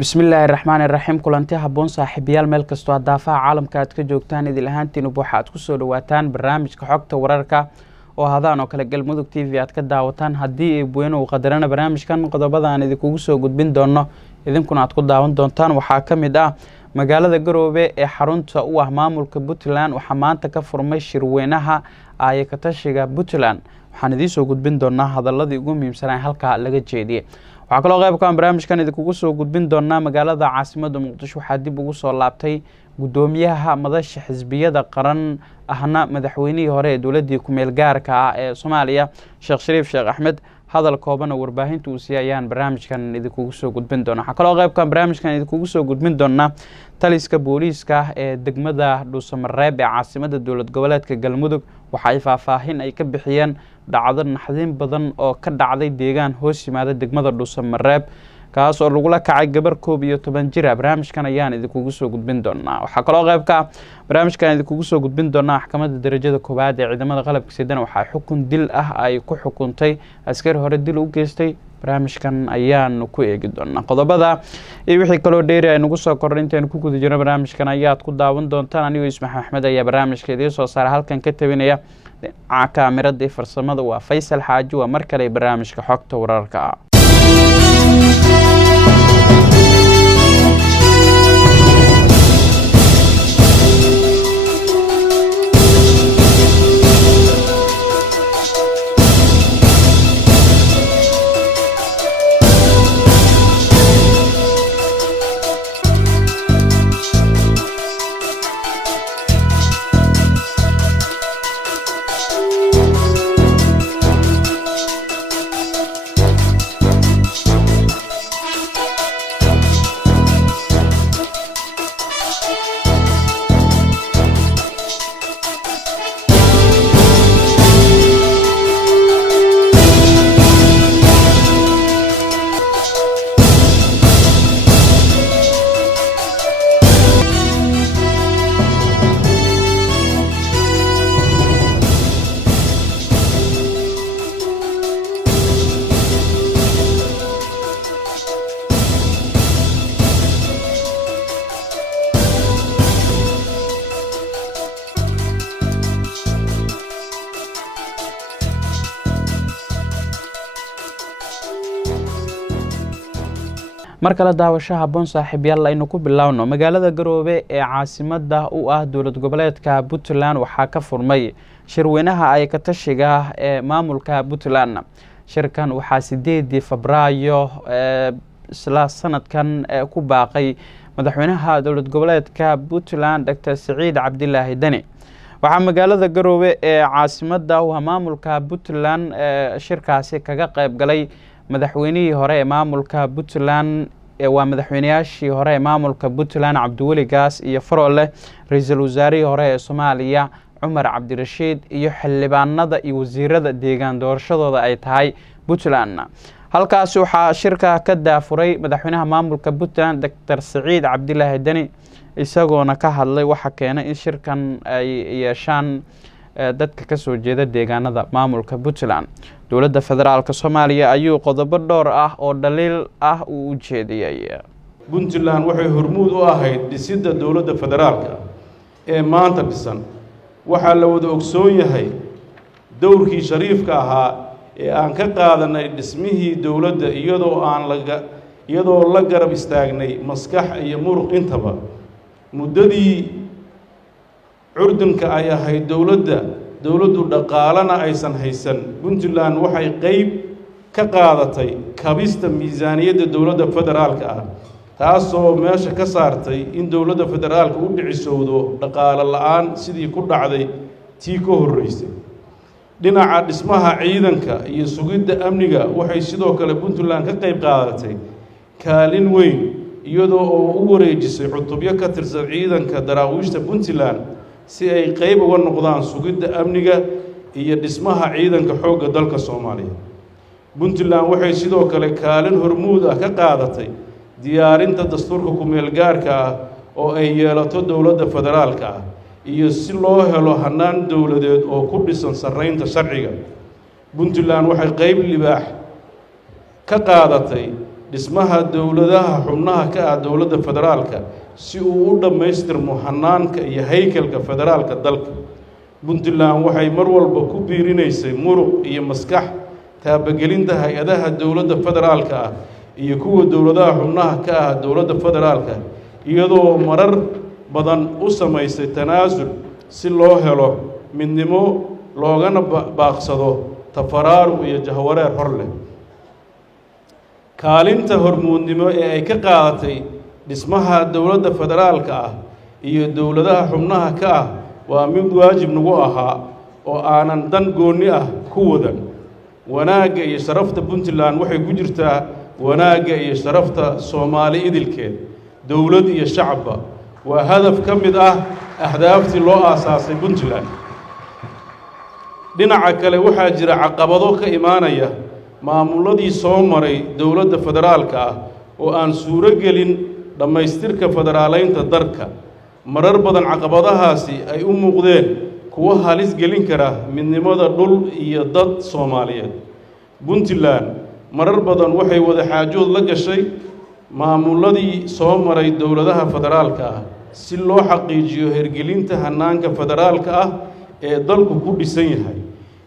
بسم الله الرحمن الرحيم كلانتي هبون صاحبيال meel kasto daafaha caalamka aad ka joogtaan idil ahaantiin waxaad ku soo dhawaataan barnaamijka xogta wararka oo hadaan oo kala galmudug TV aad ka daawataan hadii ay buuno qadarana barnaamijkan qodobada aan idinku soo gudbin doono idinkuna aad ku daawan doontaan waxa kamid ah magaalada Garowe ee xarunta u ah maamulka Puntland waxa maanta ka furmay shirweynaha ay ka tashiga Puntland waxaan idin soo gudbin doonaa hadaladii ugu muhiimsan ee halka laga jeediyay waxa kale oo qayb ka ah barnaamijkan idinku soo gudbin doonaa magaalada caasimadda Muqdisho waxa dib ugu soo laabtay gudoomiyaha madasha xisbiyada qaran ahna madaxweynihii hore ee dawladda ku meel gaarka ah ee Soomaaliya Sheekh Shariif Sheekh Axmed hadal kooban oo warbaahintu u siiyayaan barnaamijkan idinku soo gudbin doona waxa kale oo qayb ka ah barnaamijkan idinku soo gudbin doonaa taliska booliiska ee degmada Dhuusamareeb ee caasimadda dawlad goboleedka Galmudug waxa ay faahfaahin ay ka bixiyeen dhacdo naxdin badan oo ka dhacday deegaan hoos yimaada degmada Dhuusamareeb kaas oo lagu la kacay gabar 11 jir ah barnaamijkan ayaan idinku soo gudbin doonaa waxa kale oo qayb ka ah barnaamijkan idinku soo gudbin doonaa maxkamadda darajada koowaad ee ciidamada qalabka sida waxa xukun dil ah ay ku xukuntay askari hore dil u geystay barnaamijkan ayaan ku eegi doonaa qodobada iyo wixii kale oo dheeri ay nagu soo kordhinteen ku guda jirno barnaamijkan ayaad ku daawan doontaan aniga Ismax Axmed ayaa barnaamijka idin soo saaray halkan ka tabinaya kaamirada farsamada waa Faysal Xaaji waa mar kale barnaamijka xogta wararka markala daawashaha boon saaxiibayaal aynu ku bilaawno magaalada Garowe ee caasimadda u ah dawlad goboleedka Puntland waxa ka furmay shirweynaha ay ka tashiga ee maamulka Puntland shirkan waxa 8 Febraayo isla sanadkan ku baaqay madaxweynaha dawlad goboleedka Puntland Dr. Saciid Cabdilaahi Dani waxa magaalada Garowe ee caasimadda u ah maamulka Puntland shirkaasi kaga qayb galay madaxweynihii hore ee maamulka Puntland waa madaxweynayaashii hore ee maamulka Puntland Cabdiweli Gaas iyo Faroole ra'iisul wasaarihii hore ee Soomaaliya Cumar Cabdirashiid iyo xildhibaanada iyo wasiirada deegaan doorashadooda ay tahay Puntland halkaas waxa shirka ka daafuray madaxweynaha maamulka Puntland Dr. Saciid Cabdilaahi Dani isagoona ka hadlay waxa keenay in shirkan ay yeeshaan dadka ka soo jeeda deegaanada maamulka Puntland dawladda federaalka Soomaaliya ayuu qodobo dhowr ah oo dhaliil ah u jeediyay Puntland waxay hormuud u ahayd dhisidda dawladda federaalka ee maanta dhisan waxa la wada ogsoon yahay dowrkii shariifka ahaa ee aan ka qaadanay dhismihii dawladda iyadoo la garab istaagnay maskax iyo muruq intaba muddadii curdunka ay ahayd dawladdu dhaqaalana aysan haysan Puntland waxay qayb ka qaadatay kabista miisaaniyadda dawladda federaalka ah taasoo meesha ka saartay in dawladda federaalka u dhicisowdo dhaqaale la'aan sidii ku dhacday tii ka horeysay dhinaca dhismaha ciidanka iyo sugidda amniga waxay sidoo kale Puntland ka qayb qaadatay kaalin weyn iyadoo u wareejisay cutubyo ka tirsan ciidanka daraawiishta Puntland si ay qayb uga noqdaan sugidda amniga iyo dhismaha ciidanka xoogga dalka Soomaaliya Puntland waxay sidoo kale kaalin hormuud ah ka qaadatay diyaarinta dastuurka ku meel gaarka ah oo ay yeelato dawladda federaalka ah iyo si loo helo hanaan dawladeed oo ku dhisan sareynta sharciga Puntland waxay qayb libaax ka qaadatay dhismaha dowladaha xubnaha ka ah dowladda federaalka si uu u dhammaystirmo hanaanka iyo haykalka federaalka dalka. Puntland waxay mar walba ku biirinaysay muruq iyo maskax taabagelinta hay-adaha dowladda federaalka ah iyo kuwa dowladaha xubnaha ka ah dowladda federaalka, iyadoo marar badan u samaysay tanaasul si loo helo midnimo loogana baaqsado tafaraaruq iyo jahwareer hor leh. kaalinta hormuudnimo ee ay ka qaadatay dhismaha dowladda federaalka ah iyo dowladaha xubnaha ka ah waa mid waajib nagu ahaa oo aanan dan goonni ah ku wadan. wanaagga iyo sharafta Puntland waxay ku jirtaa wanaagga iyo sharafta Soomaali idilkeed, dowlad iyo shacabba. waa hadaf ka mid ah ahdaaftii loo aasaasay Puntland. dhinaca kale waxaa jira caqabado ka imaanaya maamuladii soo maray dowladda federaalka ah oo aan suuro gelin dhammaystirka federaaleynta dalka. marar badan caqabadahaasi ay u muuqdeen kuwo halis gelin kara midnimada dhul iyo dad Soomaaliyeed. Puntland marar badan waxay wada xaajood la gashay maamuladii soo maray dowladaha federaalka ah si loo xaqiijiyo hirgelinta hanaanka federaalka ah ee dalku ku dhisan yahay,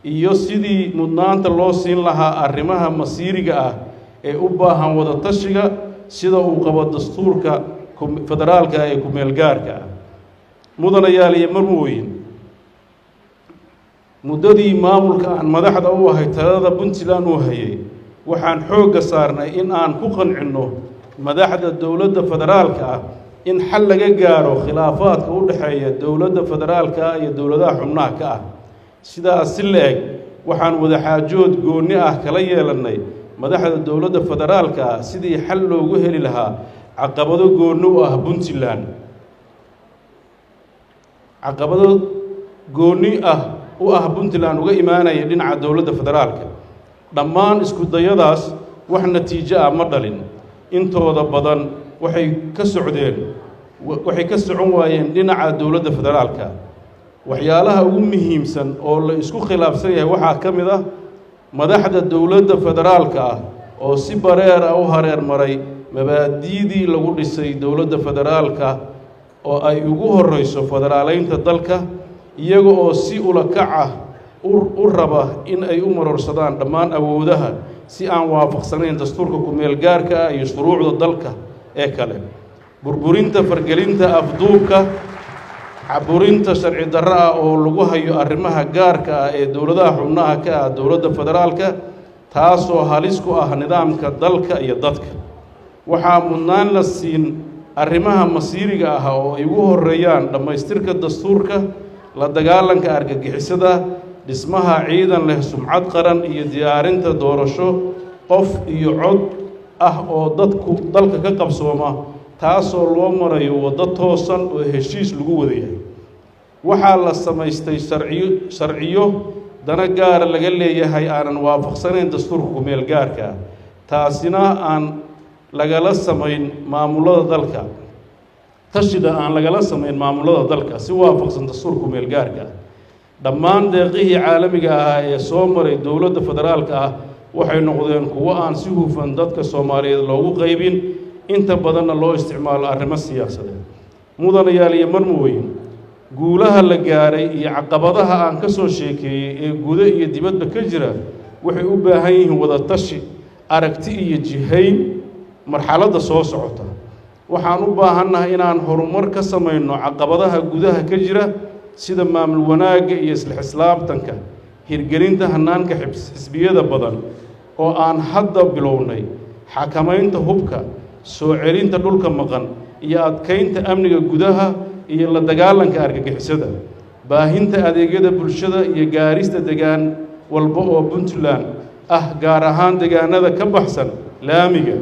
iyo sidii mudnaanta loo siin lahaa arrimaha masiiriga ah ee u baahan wada tashiga sida uu qabo dastuurka federaalka ee ku-meelgaarka ah. mudanayaal iyo marwooyin, muddadii maamulka aan madaxda u ahay talada Puntland uu hayay waxaan xoogga saarnay in aan ku qancinno madaxda dowladda federaalka ah in xal laga gaaro khilaafaadka u dhexeeya dowladda federaalka iyo dowladaha xubnaha ka ah. sidaas si la-eg waxaan wada xaajood goonni ah kala yeelannay madaxda dowladda federaalka ah sidii xal loogu heli lahaa caqabado goonni u ah Puntland. caqabado goonni ah u ah Puntland uga imaanaya dhinaca dowladda federaalka. dhammaan isku dayadaas wax natiijo ah ma dhalin. intooda badan waxay ka socon waayeen dhinaca dowladda federaalka. waxyaalaha ugu muhiimsan oo la isku khilaafsan yahay waxaa ka mid ah madaxda dowladda federaalka ah oo si bareer ah u hareer maray mabaadi'dii lagu dhisay dowladda federaalka oo ay ugu horreyso federaaleynta dalka, iyaga oo si ula kac ah u raba in ay u marorsadaan dhammaan awoodaha si aan waafaqsanayn dastuurka ku-meelgaarka ah iyo shuruucda dalka ee kale. burburinta fargelinta afduubka caburinta sharci darro ah oo lagu hayo arrimaha gaarka ah ee dowladaha xubnaha ka ah dowladda federaalka, taasoo halis ku ah nidaamka dalka iyo dadka. waxaa mudnaan la siin arrimaha masiiriga ah oo ay ugu horreeyaan dhammaystirka dastuurka, la dagaalanka argagixisada, dhismaha ciidan leh sumcad qaran iyo diyaarinta doorasho qof iyo cod ah oo dalka ka qabsooma, taasoo loo marayo waddo toosan oo heshiis lagu wada yahay. waxaa la samaystay sharciyo dana gaara laga leeyahay aanan waafaqsanayn dastuurka ku-meelgaarka ah, taasina aan lagala samayn maamulada dalka tashida aan lagala samayn maamulada dalka si waafaqsan dastuurka ku-meelgaarka ah. dhammaan deeqihii caalamiga ahaa ee soo maray dowladda federaalka ah waxay noqdeen kuwo aan si hufan dadka Soomaaliyeed loogu qaybin, inta badanna loo isticmaalo arrimo siyaasadeed. mudanayaal iyo marmooyin, guulaha la gaaray iyo caqabadaha aan ka soo sheekeeyey ee gudo iyo dibadba ka jira waxay u baahan yihiin wada tashi, aragti iyo jihayn marxaladda soo socota. waxaan u baahannahay inaan horumar ka samayno caqabadaha gudaha ka jira sida maamul wanaagga iyo isla xisaabtanka, hirgelinta hanaanka xisbiyada badan oo aan hadda bilownay, xakamaynta hubka, soo celinta dhulka maqan iyo adkaynta amniga gudaha iyo la dagaalanka argagixisada, baahinta adeegyada bulshada iyo gaarista degaan walba oo Puntland ah, gaar ahaan deegaanada ka baxsan laamiga.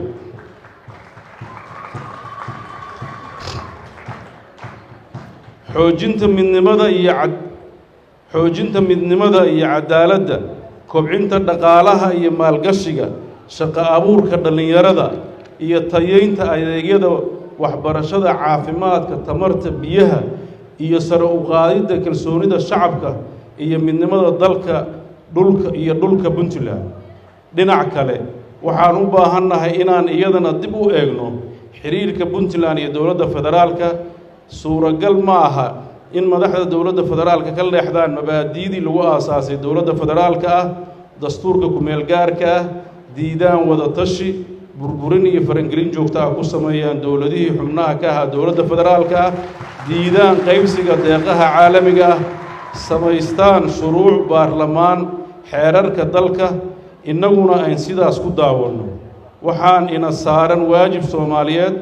xoojinta midnimada iyo cadaaladda, kobcinta dhaqaalaha iyo maalgashiga, shaqo abuurka dhallinyarada iyo tayeynta adeegyada waxbarashada, caafimaadka, tamarta, biyaha iyo sare u qaadidda kalsoonida shacabka iyo midnimada dalka dhulka Puntland. dhinac kale waxaan u baahannahay inaan iyadana dib u eegno xiriirka puntland iyo dowladda federaalka. suuragal ma aha in madaxda dowladda federaalka ka leexdaan mabaadi'dii lagu aasaasay dowladda federaalka ah, dastuurka ku-meelgaarka ah, diidaan wada tashi, burburin iyo farangelin joogto ah ku sameeyaan dowladihii xubnaha ka ahaa dowladda federaalka ah, diidaan qaybsiga deeqaha caalamiga ah, samaystaan shuruuc baarlamaan, xeerarka dalka, innaguna ayn sidaas ku daawanno. waxaan ina saaran waajib Soomaaliyeed,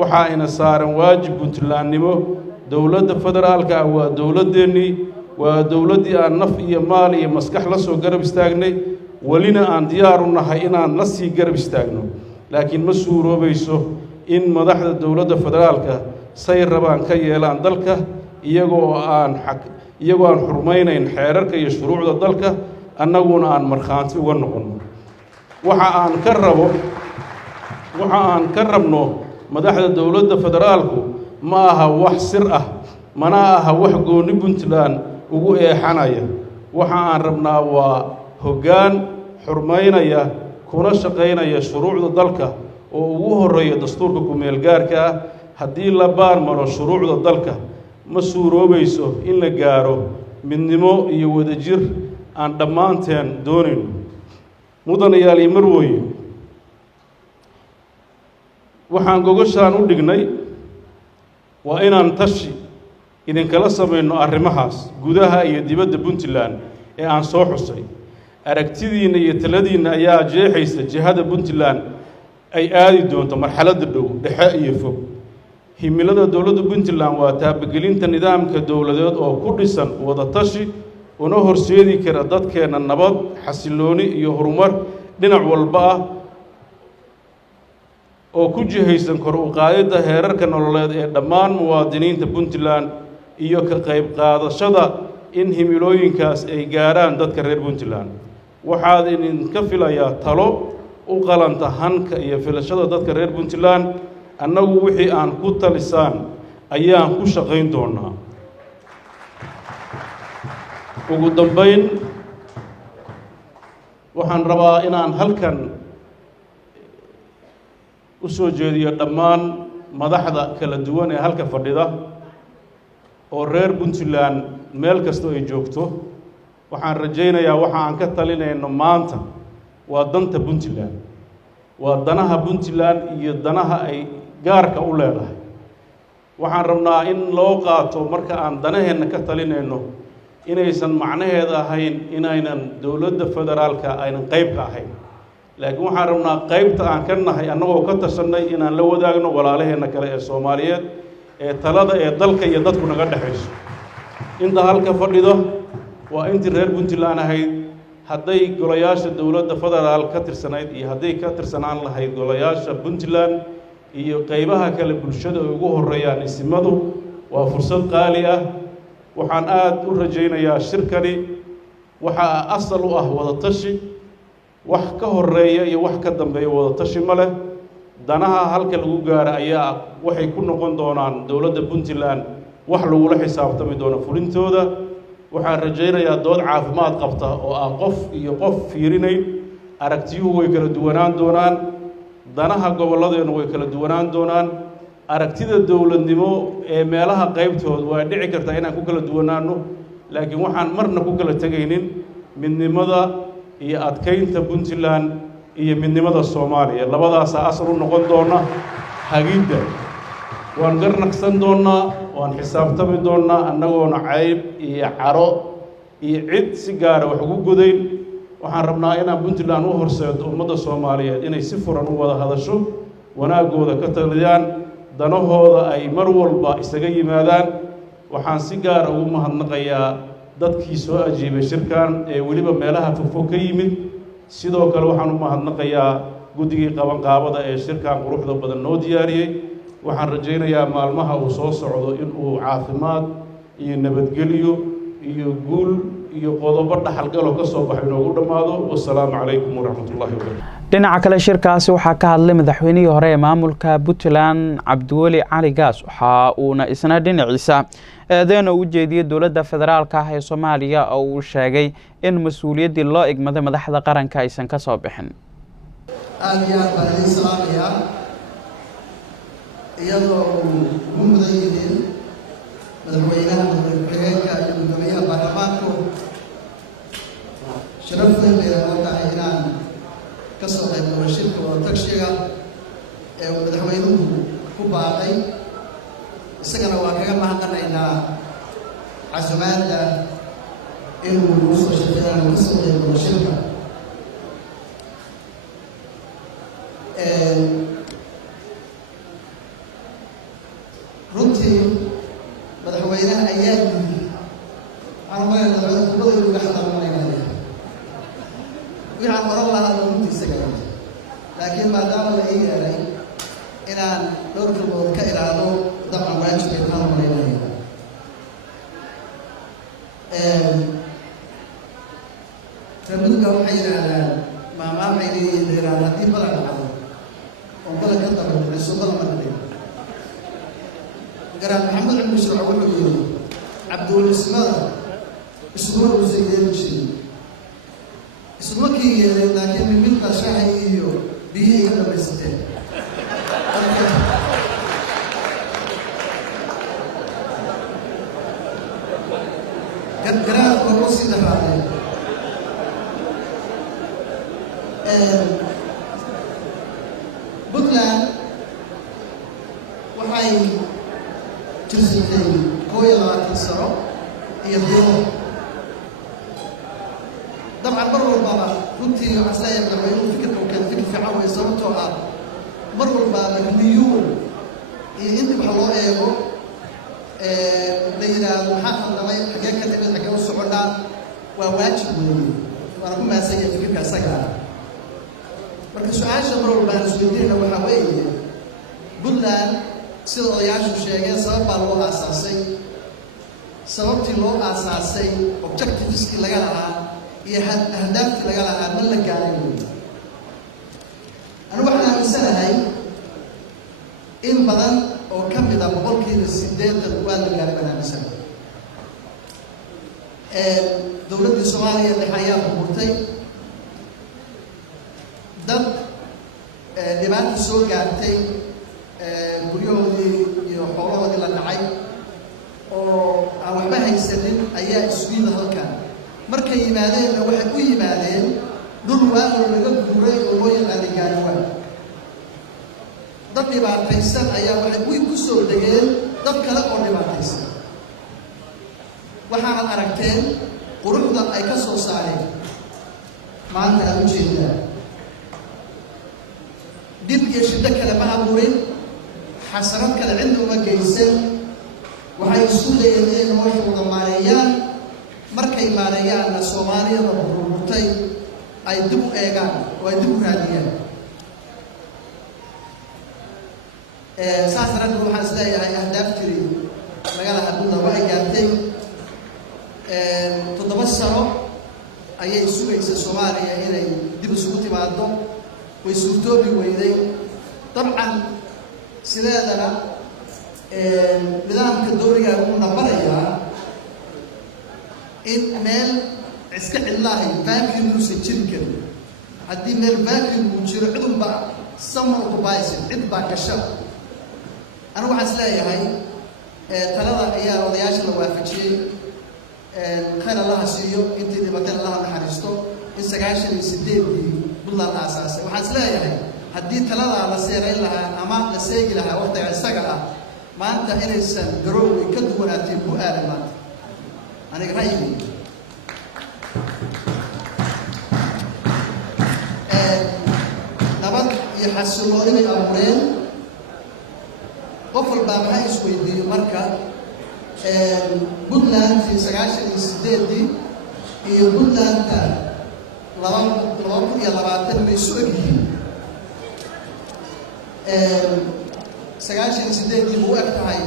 waxaa ina saaran waajib puntlandnimo. dowladda federaalka ah waa dowladeennii, waa dowladdii aan naf iyo maal iyo maskax la soo garab istaagnay, welina aan diyaar u nahay inaan la sii garab istaagno. laakiin ma suuroobayso in madaxda dowladda federaalka say rabaan ka yeelaan dalka iyagoo aan xurmaynayn xeerarka iyo shuruucda dalka, annaguna aan markhaanti uga noqonno. waxa aan ka rabno madaxda dowladda federaalku ma aha wax sir ah, mana aha wax gooni puntland ugu eexanaya. waxa aan rabnaa waa hoggaan xurmaynaya kuna shaqaynaya shuruucda dalka oo ugu horreeya dastuurka ku-meelgaarka ah. haddii la baarmaro shuruucda dalka ma suuroobayso in la gaaro midnimo iyo wadajir aan dhammaanteen doonayno. mudanayaal iyo marwooye, waxaan gogoshaan u dhignay waa inaan tashi idinkala samayno arrimahaas gudaha iyo dibadda puntland ee aan soo xusay. aragtidiinna iyo taladiinna ayaa jeexaysa jihada puntland ay aadi doonto marxaladda dhow, dhexe iyo fog. himilada dowladda puntland waa taabagelinta nidaamka dowladeed oo ku dhisan wada tashi, una horseedi kara dadkeenna nabad, xasilooni iyo horumar dhinac walba ah, oo ku jihaysan kor u qaadidda heerarka nololeed ee dhammaan muwaadiniinta puntland iyo ka qayb qaadashada in himilooyinkaas ay gaaraan dadka reer puntland. waxaad idinka filayaa talo u qalanta hanka iyo filashada dadka reer puntland. annagu wixii aan ku talisaan ayaan ku shaqayn doonaa. ugu dambayn, waxaan rabaa inaan halkan u soo jeediyo dhammaan madaxda kala duwan ee halka fadhida oo reer puntland meel kastoo ay joogto. waxaan rajaynayaa waxa aan ka talinayno maanta waa danta puntland, waa danaha puntland iyo danaha ay gaarka u leedahay. waxaan rabnaa in loo qaato marka aan danaheenna ka talinayno inaysan macnaheeda ahayn inaynan dowladda federaalka aynan qayb ka ahayn, laakiin waxaan rabnaa qaybta aan ka nahay annagoo ka tashanay inaan la wadaagno walaalaheenna kale ee Soomaaliyeed ee talada ee dalka iyo dadku naga dhexayso. inta halka fadhido waa intii reer puntland ahayd, hadday golayaasha dowladda federaal ka tirsanayd iyo hadday ka tirsanaan lahayd golayaasha puntland iyo qaybaha kale bulshada ay ugu horeeyaan isimadu. waa fursad qaali ah. waxaan aad u rajaynayaa shirkani waxaa asal u ah wada tashi. wax ka horeeya iyo wax ka dambeeya wada tashi ma leh. danaha halka lagu gaaro ayaa waxay ku noqon doonaan dowladda puntland wax lagula xisaabtami doono fulintooda. waxaan rajaynayaa dood caafimaad qabta oo aan qof iyo qof fiirinayn. aragtiyuhu way kala duwanaan doonaan, danaha gobolladeennu way kala duwanaan doonaan. aragtida dowladnimo ee meelaha qaybtooda waa dhici kartaa inaan ku kala duwanaano, laakiin waxaan marna ku kala tegaynin midnimada iyo adkaynta puntland iyo midnimada Soomaaliya. labadaasaa asal u noqon doona hagidda. waan garnaqsan doonaa, waan xisaabtami doonaa annagoona cayb iyo caro iyo cid si gaara wax ugu godayn. waxaan rabnaa inaan puntland u horseedo ummadda Soomaaliyeed inay si furan u wada hadasho, wanaagooda ka taliyaan, danahooda ay mar walba isaga yimaadaan. waxaan si gaar ugu mahadnaqayaa dadkii soo ajiibay shirkan ee weliba meelaha fogfog ka yimid. sidoo kale waxaan u mahadnaqayaa guddigii qabanqaabada ee shirkan quruxda badan noo diyaariyey. waxaan rajaynayaa maalmaha uu soo socdo in uu caafimaad iyo nabadgelyo iyo guul iyo qodobo dhaxalgalo ka soo baxay inoogu dhammaado. wassalaamu calaykum waraxmatullaahi wabarakaatu. dhinaca kale shirkaasi waxaa ka hadlay madaxweynihii hore ee maamulka puntland cabdiweli cali gaas. waxa uuna isna dhinaciisa eedeyn u jeediyey dowladda federaalka ah ee Soomaaliya oo uu sheegay in mas-uuliyaddii loo igmaday madaxda qaranka aysan ka soo bixin. آلية بلدي سلامية يدعو ممضيين مدحوينها مدحوينها المدحوينها برلمانكو شرفنا بأننا إنان كسر المرشد وتكشيرا ومدحوينه كوباقي السكن واقعا ما عندنا إلا عزمان إنه الوصول شفنا كسر المرشد runtii madaxweynaha ayaa yiri armada kubada uga xadamaynaya waxaan oran lahaa runtiisa gaar laakiin maadaama la ii yeelay inaan dhowr kalmood ka ilaalo dabcan waajibay kaan marinaya rabbiga waxay yiraahdaan maamaha waxay leeyihiin haddii balan dhacdo oo balan ka dabaciso balan ma dhicin قرأ محمد بن مشروع وحده عبد الاسماء اسمه وزيد شيء اسمه كي لكن من قشاهي بيه كذا بيستين قرأ كروسي لهذا بطلان وحي جزئين كوي لكن سرو يبدو طبعا مروا البابا كنت عسايا لما فكرة وكان فكرة في عوي صوتها مروا البابا مليون انت بحلوه ايغو ليلة محاحة لما حاجات كتبت حاجة والسعودان وواجب وانا كما سيئ فكرة سكرة marka su'aasha mar walba aan isweydiinayna waxa weeye Puntland sida odayaashu sheegeen sabab baa loo aasaasay sababtii loo aasaasay objectives-kii laga lahaa iyo ahdaafkii laga lahaa ma la gaarin anigu waxaan aaminsanahay in badan oo ka mid ah boqolkiiba 80 waa la gaaray baan aaminsanahay dowladda Soomaaliya waxay ayaa burburtay dad dhibaato soo gaartay guryahoodii iyo xoolahoodii la dhacay oo aan waxba haysanin ayaa isugu yimid halkan markay yimaadeenna waxay u yimaadeen dhul waaxoo laga guuray oo loo yaqaanay gaariwaa dad dhibaataysan ayaa waxay ku soo degeen dad kale oo dhibaataysan waxaanad aragteen quruxda ay ka soo saareen maanta aad u jeedaa dib iyo shiddo kale ma abuurin xasarad kale cidna uma geysan waxay isku dayeen inay nolosha wada maareeyaan markay maareeyaanna soomaaliyada burburtay ay dib u eegaan oo ay dib u raadiyaan saas daraadeed waxaan is leeyahay ahdaaftii laga lahaa Puntland waxay gaartay 7 sano ayay sugaysa Soomaaliya inay dib isugu timaado way suurtoobi weyday dabcan sideedana nidaamka dowliga uu nabarayaa in meel iska cidlaahay vacuum uusan jiri karin haddii meel vacuum uu jiro cidunba someone occupies cid baa gasha anigu waxaan is leeyahay talada ayaa odayaasha la waafajiyey khayr allaha siiyo intii dhibaatay allaha naxariisto in 98 Puntland aasaasay waxaan is leeyahay haddii taladaa la seerayn lahaa ama la seegi lahaa waqtiga isaga ah maanta inaysan garoowi ka duwanaatay ku aadan maanta aniga ra'yigayga nabad iyo xasilooni bay abuureen qof walbaa maxaa isweydiiyey marka Puntland 98 iyo Puntlandka 2020 bay isu egyihiin 98 buu eg tahay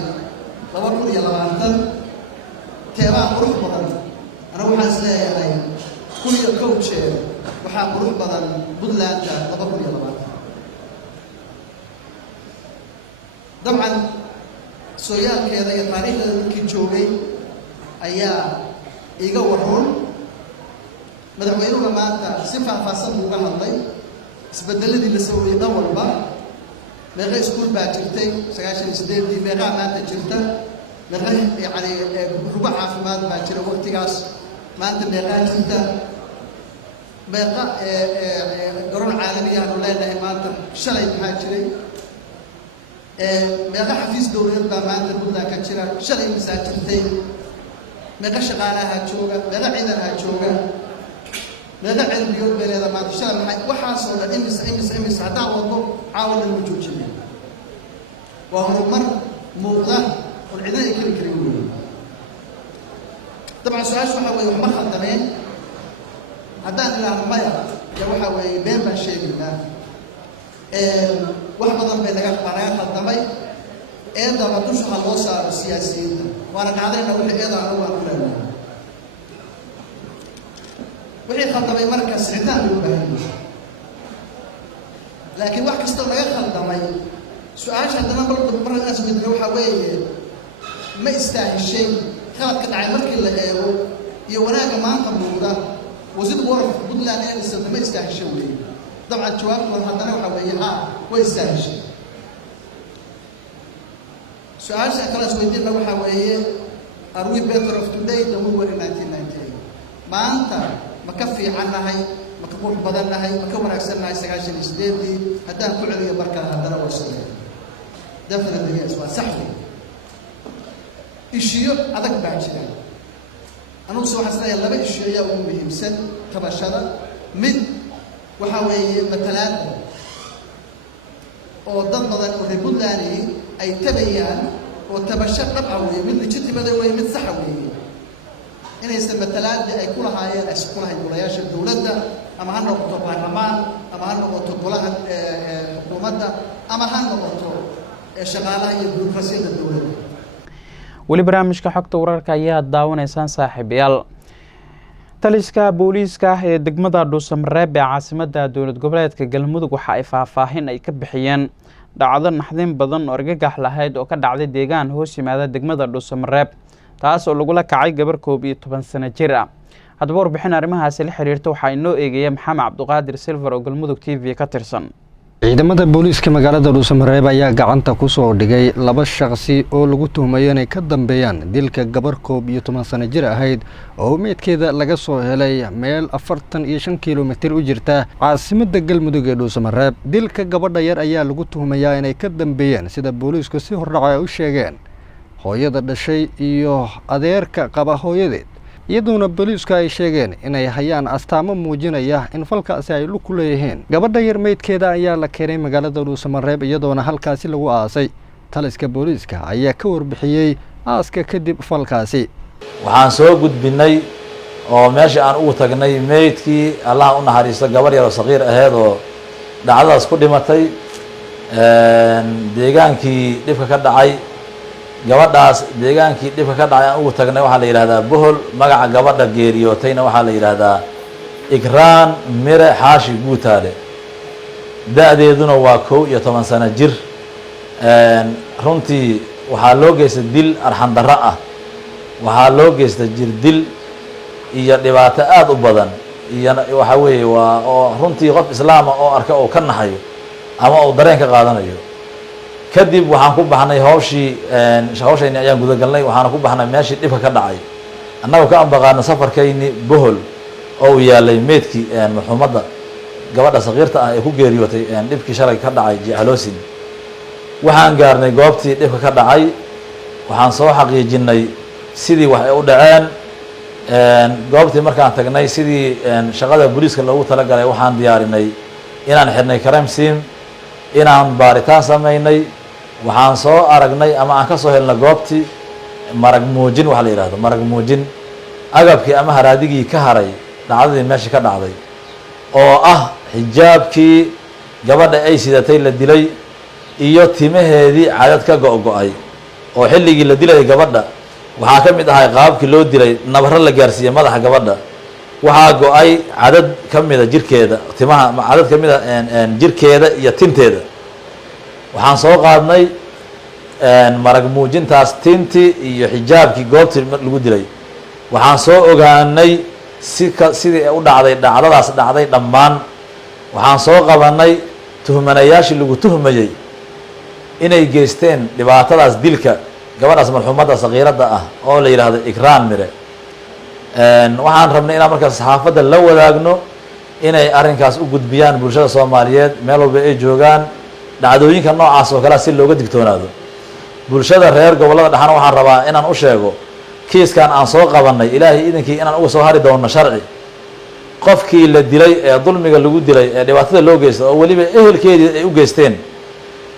2020 teebaa qurux badan anigu waxaan is leeyahay 1 jeer waxaa qurux badan Puntlandka 2020 dabcan sooyaalkeeda iyo taariikhdeeda dadkii joogay ayaa iga warroon madaxweynuhu maanta si faahfaahsan buu uga hadlay isbedeladii la sameeyay dhan walba meeqa iskuul baa jirtay 98 meeqa maanta jirta meeqa yani ruba caafimaad baa jira waqtigaas maanta meeqa jirta meeqa garoon caalami ah oo leenahay maanta shalay maxaa jiray meeqa xafiis dowladeed baa maanta Puntland ka jira shalay misaa jirtay meeqa shaqaalaha jooga meeqa ciidanaha jooga meeqa cilmiyood beeleeda maanta shalay maxay waxaasoo dhan imis haddaan wado caawana lagu joojinay waa horumar muuqda oo cidna ay keli karin weeye dabcan su-aasha waxaa weeye waxma khaldameen haddaan ilaahno maya dee waxaa weeye been baan sheegaynaa wax badan bay naga khaldamay eedaba dusha ha loo saaro siyaasiyiinta waana dhacdayna wixii eeda anagu aan ku leenahay wixii khaldamay marka sicitaan loo baahan yahay laakiin wax kastoo naga khaldamay su-aasha haddana markaas midna waxaa weeye ma istaahishay khalad ka dhacay markii la eego iyo wanaagga maanta muuqda wasiir warf Puntland ee dhisay ma istaahishay weeye dabcan jawaabtooda haddana waxaa weeye haa way istaahishay su-aasha kale isweydiinna waxaa weeye are we better of today than we were in 1998 maanta ma ka fiicannahay ma ka qurux badannahay ma ka wanaagsannahay 98 haddaan ku celiyo markaa haddana waa sameeyo definitely yes waa sax wey ishiyo adag baa jira anugu soo xasnaya laba ishiyo ayaa ugu muhiimsan tabashada mid waxaa weeye matalaadda oo dad badan oo reer Puntland ay tabayaan oo tabasho dhabca weeye mid legitimate weeye mid sax weeye inaysan matalaadda ay ku lahaayeen ay ku lahayn golayaasha dowladda ama ha noqoto baarlamaan ama ha noqoto golaha xukuumadda ama ha noqoto shaqaalaha iyo bureaucracyada dowladda weli barnaamijka xogta wararka ayaa daawanaysaan saaxiibayaal taliska booliiska ee degmada Dhuusamareeb ee caasimadda dowlad goboleedka Galmudug waxa ay faahfaahin ay ka bixiyeen dhacdo naxdin badan oo argagax lahayd oo ka dhacday deegaan hoos yimaada degmada Dhuusamareeb taas oo lagu la kacay gabar 12 sano jir ah haddaba warbixin arrimahaasi la xiriirta waxa inoo eegaya Maxamed Cabduqaadir Silver oo Galmudug TV ka tirsan ciidamada booliiska magaalada Dhuusamareeb ayaa gacanta ku soo dhigay laba shakhsi oo lagu tuhmayo inay ka dambeeyaan dilka gabar 12 sano jir ahayd oo meedkeeda laga soo helay meel 45 kiiloomitir u jirta caasimadda Galmudug ee Dhuusamareeb dilka gabadha yar ayaa lagu tuhmayaa inay ka dambeeyaan sida booliisku si hordhac u sheegeen hooyada dhashay iyo adeerka qaba hooyadeed iyadoona booliisku ay sheegeen inay hayaan astaamo muujinaya in falkaasi ay ku leeyihiin gabadha yar meydkeeda ayaa la keenay magaalada Dhuusamareeb iyadoona halkaasi lagu aasay taliska booliiska ayaa ka warbixiyay aaska kadib falkaasi waxaan soo gudbinay oo meesha aan ugu tagnay meydkii Allah u naxariisto gabar yar oo saqiir ahayd oo dhacdadaas ku dhimatay deegaankii dhibka ka dhacay gabadhaas deegaankii dhibka ka dhacay aan ugu tagnay waxaa la yidhahdaa bohol magaca gabadha geeriyootayna waxaa la yidhahdaa ikraan mire xaashi guutaale da-deeduna waa 11 sano jir runtii waxaa loo geystay dil arxan darro ah waxaa loo geystay jir dil iyo dhibaato aad u badan iyo waxa weeye waa oo runtii qof islaama oo arka oo ka naxayo ama uu dareen ka qaadanayo kadib waxaan ku baxnay hawshayni ayaan guda galnay waxaan ku baxnay meeshii dhibka ka dhacay annagoo ka ambaqaano safarkayni bohol oo uu yaalay meedkii marxuumadda gabadha saqiirta ah ee ku geeriyootay dhibkii shalay ka dhacay jecloosin waxaan gaarnay goobtii dhibka ka dhacay waxaan soo xaqiijinay sidii wax ay u dhaceen goobtii markaan tagnay sidii shaqada booliiska loogu talagalay waxaan diyaarinay inaan xirnay crime scene inaan baaritaan samaynay waxaan soo aragnay ama aan ka soo helnay goobtii marag muujin waxa la yiraahdo marag muujin agabkii ama haraadigii ka haray dhacdadii meesha ka dhacday oo ah xijaabkii gabadha ay sidatay la dilay iyo timaheedii cadad ka go'go'ay oo xilligii la dilay gabadha waxaa ka mid ahay qaabkii loo dilay nabaro la gaarsiiyay madaxa gabadha waxaa go'ay cadad ka mida jirkeeda timaha cadad ka mida jirkeeda iyo tinteeda waxaan soo qaadnay marag muujintaas tintii iyo xijaabkii goobtii lagu dilay waxaan soo ogaanay sidii u dhacday dhacdadaas dhacday dhammaan waxaan soo qabanay tuhmanayaashii lagu tuhmayey inay geysteen dhibaatadaas dilka gabadhaas marxuumadda sakiiradda ah oo la yidhaahdo ikraan mire. waxaan rabnay inaan markaas saxaafadda la wadaagno inay arrinkaas u gudbiyaan bulshada Soomaaliyeed meel walba ay joogaan, dhacdooyinka noocaas oo kale si looga digtoonaado. bulshada reer gobollada dhaxana waxaan rabaa inaan u sheego kiiskan aan soo qabanay ilaahay idinkii inaan uga soo hari doono sharci. qofkii la dilay ee dulmiga lagu dilay ee dhibaatada loo geystay oo weliba ehelkeedii ay u geysteen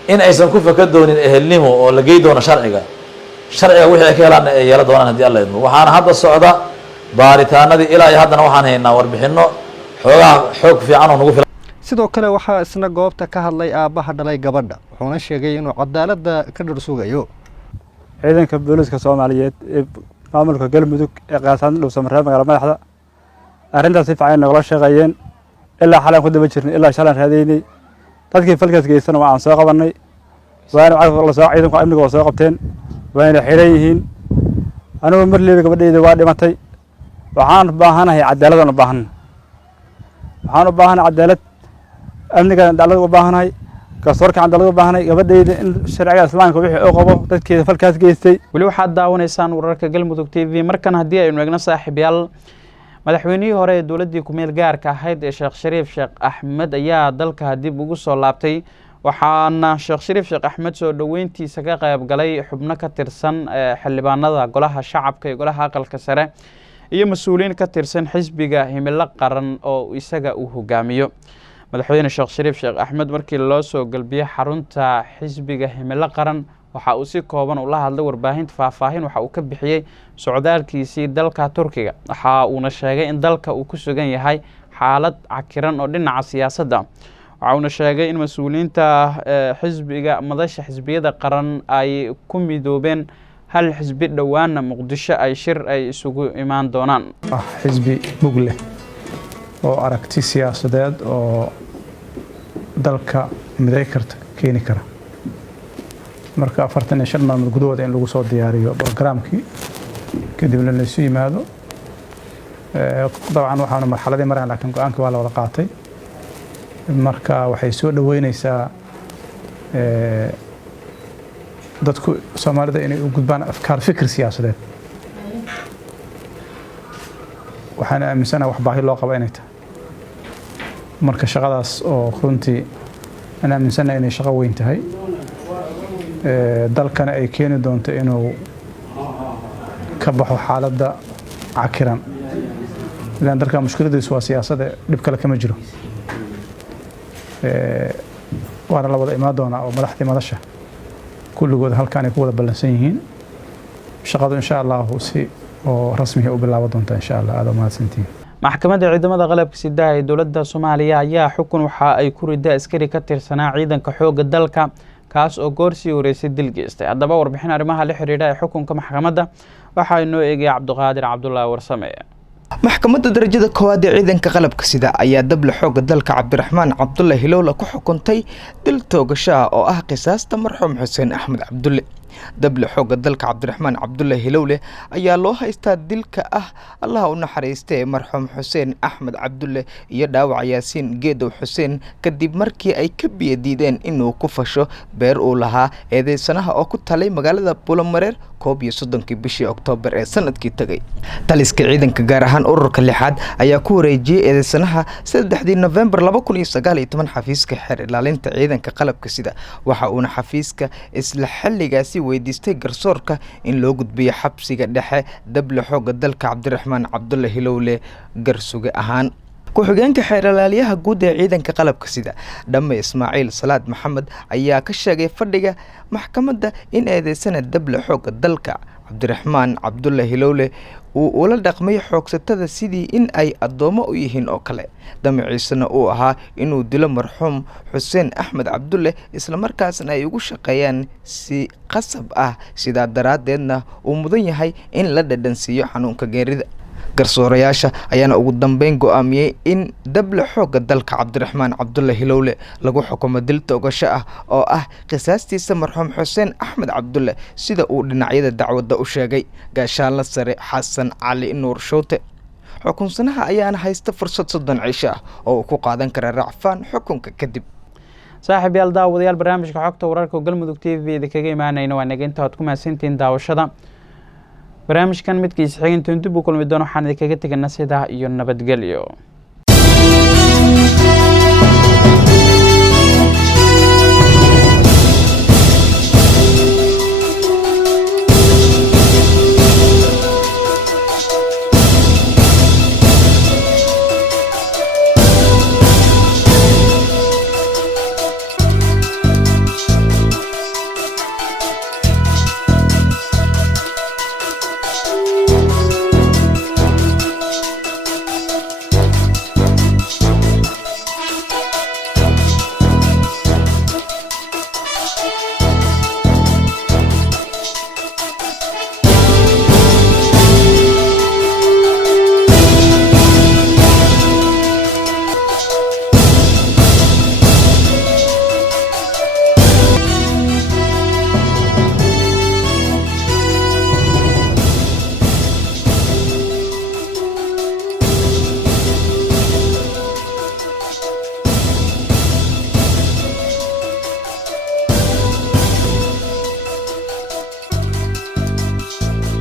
in aysan ku faka doonin ehelnimo oo la gey doono sharciga wixii ay ka helaan ay yeelan doonaan haddii alla idmo. waxaana hadda socda baaritaanadii ilaa iyo haddana waxaan haynaa warbixinno xoog fiican oo nagu filan. sidoo kale waxaa isna goobta ka hadlay aabbaha dhalay gabadha wuxuuna sheegay inuu cadaaladda ka dhursugayo. ciidanka booliska Soomaaliyeed ee maamulka Galmudug ee qaasan Dhuusamareeb magaalada madaxda arrintaas si fiican nagala shaqeeyeen ilaa xalan ku daba jirnay ilaa shalan raadaynay dadkii falkaas geystana waan soo qabanay waana la soo ciidanku amniga oo soo qabteen waana xiran yihiin anigu marleeba gabadhayda waa dhimatay waxaan u baahanahay cadaalad waxaan u baahanahay cadaalad amniga cadaalad u baahanahay garsoorka cadaalad u baahanahay gabadhayda in sharciga islaamka wixii uu qabo dadkeeda falkaas geystay. weli waxaad daawanaysaan wararka Galmudug TV. markan haddii aynu eegno saaxiibayaal, madaxweynihii hore ee dowladdii ku-meel gaarka ahayd ee Sheekh Shariif Sheekh Axmed ayaa dalka dib ugu soo laabtay, waxaana Sheekh Shariif Sheekh Axmed soo dhoweyntiisa ka qayb galay xubno ka tirsan xildhibaanada golaha shacabka iyo golaha aqalka sare iyo mas'uuliyiin ka tirsan xisbiga Himilo Qaran oo isaga uu hogaamiyo. madaxweyne Sheekh Shariif Sheekh Axmed markii loo soo galbiyay xarunta xisbiga Himilo Qaran waxa uu si kooban ula hadlay warbaahinta faahfaahin waxa uu ka bixiyay socdaalkiisii dalka Turkiga. waxa uuna sheegay in dalka uu ku sugan yahay xaalad cakiran oo dhinaca siyaasadda. waxa uuna sheegay in mas'uuliyiinta xisbiga madasha xisbiyada qaran ay ku midoobeen hal xisbi dhowaana Muqdisho ay shir ay isugu imaan doonaan. xisbi mug leh oo aragti siyaasadeed oo dalka miday karta keeni kara. marka 45 maalmood gudahooda in lagu soo diyaariyo barnaamijkii kadibna la isu yimaado. dabcan waxaanu marxaladii maraan laakiin go'aankii waa la wada qaatay. marka waxay soo dhaweynaysaa dadku Soomaalida inay u gudbaan afkaar fikir siyaasadeed. waxaan aaminsanahay wax baahi loo qabo inay tahay. marka shaqadaas oo runtii aan aaminsanahay inay shaqo weyn tahay dalkana ay keeni doonto inuu ka baxo xaaladda cakiran. ilaan dalka mushkiladiisu waa siyaasadda dhib kale kama jiro. waana la wada imaan doonaa oo madaxdii madasha kulligood halkaan ay ku wada ballansan yihiin. shaqadu insha allahu si oo rasmi u bilaaban doonta insha allah. aad mahadsantihiin. maxkamadda ciidamada qalabka sida ee dowladda Soomaaliya ayaa xukun waxa ay ku riday askari ka tirsanaa ciidanka xoogga dalka kaas oo goorsii horeysay dil geystay. haddaba warbixin arrimaha la xiriira ee xukunka maxkamadda waxa inoo eegay Cabdiqaadir Cabdullaahi Warsame. maxkamadda darajada koowaad ee ciidanka qalabka sida ayaa dable xoogga dalka Cabdiraxmaan Cabdulle Hilowle ku xukuntay dil toogasho ah oo ah qisaasta marxuum Xuseen Axmed Cabdulle. dable xoogga dalka Cabdiraxmaan Cabdulle Hilowle ayaa loo haystaa dilka ah Allah u naxariistay marxuum Xuseen Axmed Cabdulle iyo dhaawac Yaasiin Geedow Xuseen kadib markii ay ka biyadiideen inuu ku fasho beer uu lahaa eedeysanaha oo ku talay magaalada Buulamareer 31 bishii Oktoobar ee sanadkii tagay. taliska ciidanka gaar ahaan ururka 6aad ayaa ku wareejiyay eedeysanaha 3 November 2019 xafiiska xeer ilaalinta ciidanka qalabka sida waxa uuna xafiiska isla xilligaasi weydiistay garsoorka in loo gudbiyo xabsiga dhexe dable xoogga dalka Cabdiraxmaan Cabdulle Hilowle garsuga ahaan. ku-xigeenka xeer ilaaliyaha guud ee ciidanka qalabka sida Dhamme Ismaaciil Salaad Maxamed ayaa ka sheegay fadhiga maxkamadda in eedeysana dable xoogga dalka Cabdiraxmaan Cabdulle Hilowle uu ula dhaqmay xoogsatada sidii in ay adoomo u yihiin oo kale. damaciisana uu ahaa inuu dilo marxuum Xuseen Axmed Cabdulle isla markaasna ay ugu shaqeeyaan si qasab ah sidaa daraadeedna uu mudan yahay in la dhadhansiiyo xanuunka geerida. garsoorayaasha ayaana ugu dambeyn go'aamiyay in dable xoogga dalka Cabdiraxmaan Cabdulle Hilowle lagu xukumo dil toogasho ah oo ah qisaastiisa marxuum Xuseen Axmed Cabdulle sida uu dhinacyada dacwadda u sheegay gaashaanle sare Xasan Cali Nuur Shoote. xukunsanaha ayaana haysta fursad 30 cisho ah oo uu ku qaadan kara racfaan xukunka kadib. saaxiib yaal daawadayaal barnaamijka xogta wararka galmudug TV idinkaga imaanayna waa naga inta aad ku mahadsantihiin daawashada barnaamijkan midkiisa xigeentan dib u kulmi doono waxaan idinkaga teganaa sidaa iyo nabadgelyo.